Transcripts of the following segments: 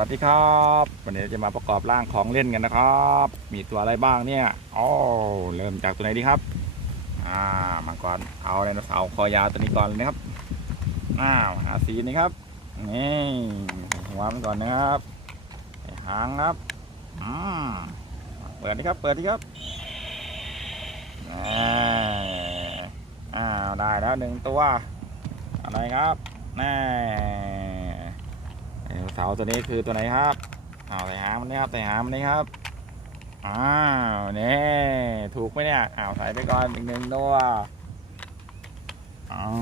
วัสดีครับ วันนี้จะมาประกอบร่างของเล่นกันนะครับ มีตัวอะไรบ้างเนี่ยอ๋อเริ่มจากตัวไหนดีครับ อ่ามาก่อนเอาไดโนเสาร์คอยาวตัวนี้ก่อนเลยนะครับอ้าวหาสีนี่ครับนี่หัวมันก่อนนะครับหางครับอืมเปิดดีครับ เปิดดีครับอ่าอ้าวได้แล้วหนึ่งตัวอะไรครับแน่ เสาตัวนี้คือตัวไหนครับเอาใส่หามันนี่ครับใส่หามันนี่ครับอ้าวนี่ถูกไหมเนี่ยอ้าวใส่ไปก่อนอีกหนึ่งตัวอ้าว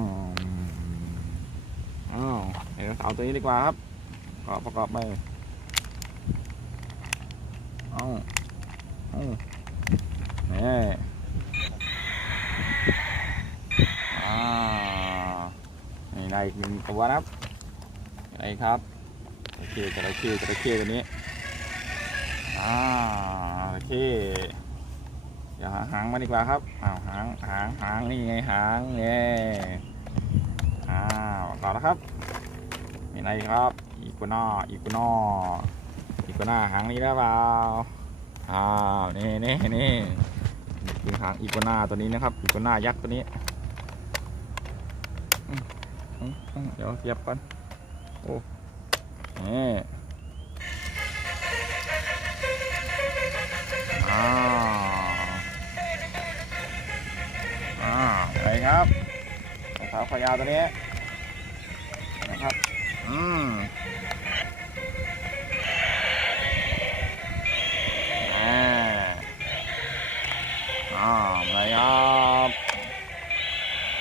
อ้าวไดโนเสาตัวนี้ดีกว่าครับก็ประกอบไปอ้าวอ้าวนี่อ้านี่ได้อีกหนึ่งตัวนะครับอะไรครับ โอเคจระเข้จระเข้ตัวนี้อ่าโอเคเดี๋ยวหาหางมาดีกว่าครับอ้าวหางหางหางนี่ไงหางเนี่ยอ้าวต่อแล้วครับมีอะไรครับอีกัวน่าอีกัวน่าอีกัวน่าหางนี้แล้เปล่าอ้าวนี่นี่นี่นี่คือหางอีกัวน่าตัวนี้นะครับอีกัวน่ายักษ์ตัวนี้อืมอืมอืมเดี๋ยวเสียบก่อนโอ้ นี่อ้าวอ้าวไปครับรองเท้าขายาวตัวนี้นะครับ อืมอ่าอ้าวอะไรครับ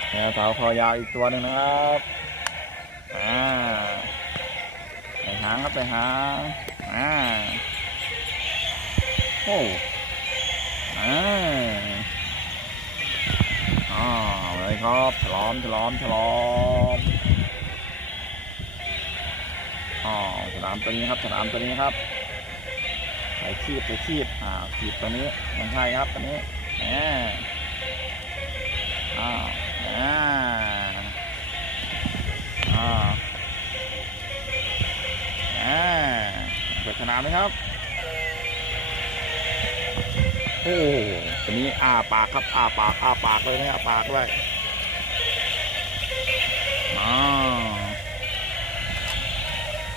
แมวสาวคอยาวอีกตัวหนึ่งนะครับ อ่าางครับไปหางอ่าโอ้อ่าอ้าวอะไรครับฉลอมฉลอมฉลอมอ๋อฉลามตัวนี้ครับฉลามตัวนี้ครับใส่คีบใส่คีบอ่าคีบตัวนี้ไม่ใช่ครับตัวนี้แอ่า นามไหมครับ โอ้ตัวนี้อาปากครับอาปากอาปากเลยนะอาปากด้วยอ๋อ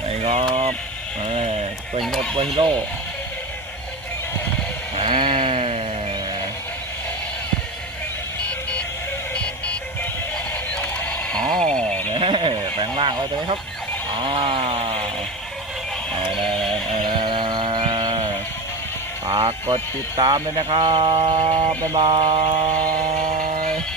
ไอ้ครับเอ้ยเป็นหมดเวฮิโร่แหมอ๋อเนี่ยแปลงร่างไว้ตัวนี้ครับอ่าเอาๆๆๆ ฝากกดติดตามเลยนะครับ บ๊ายบาย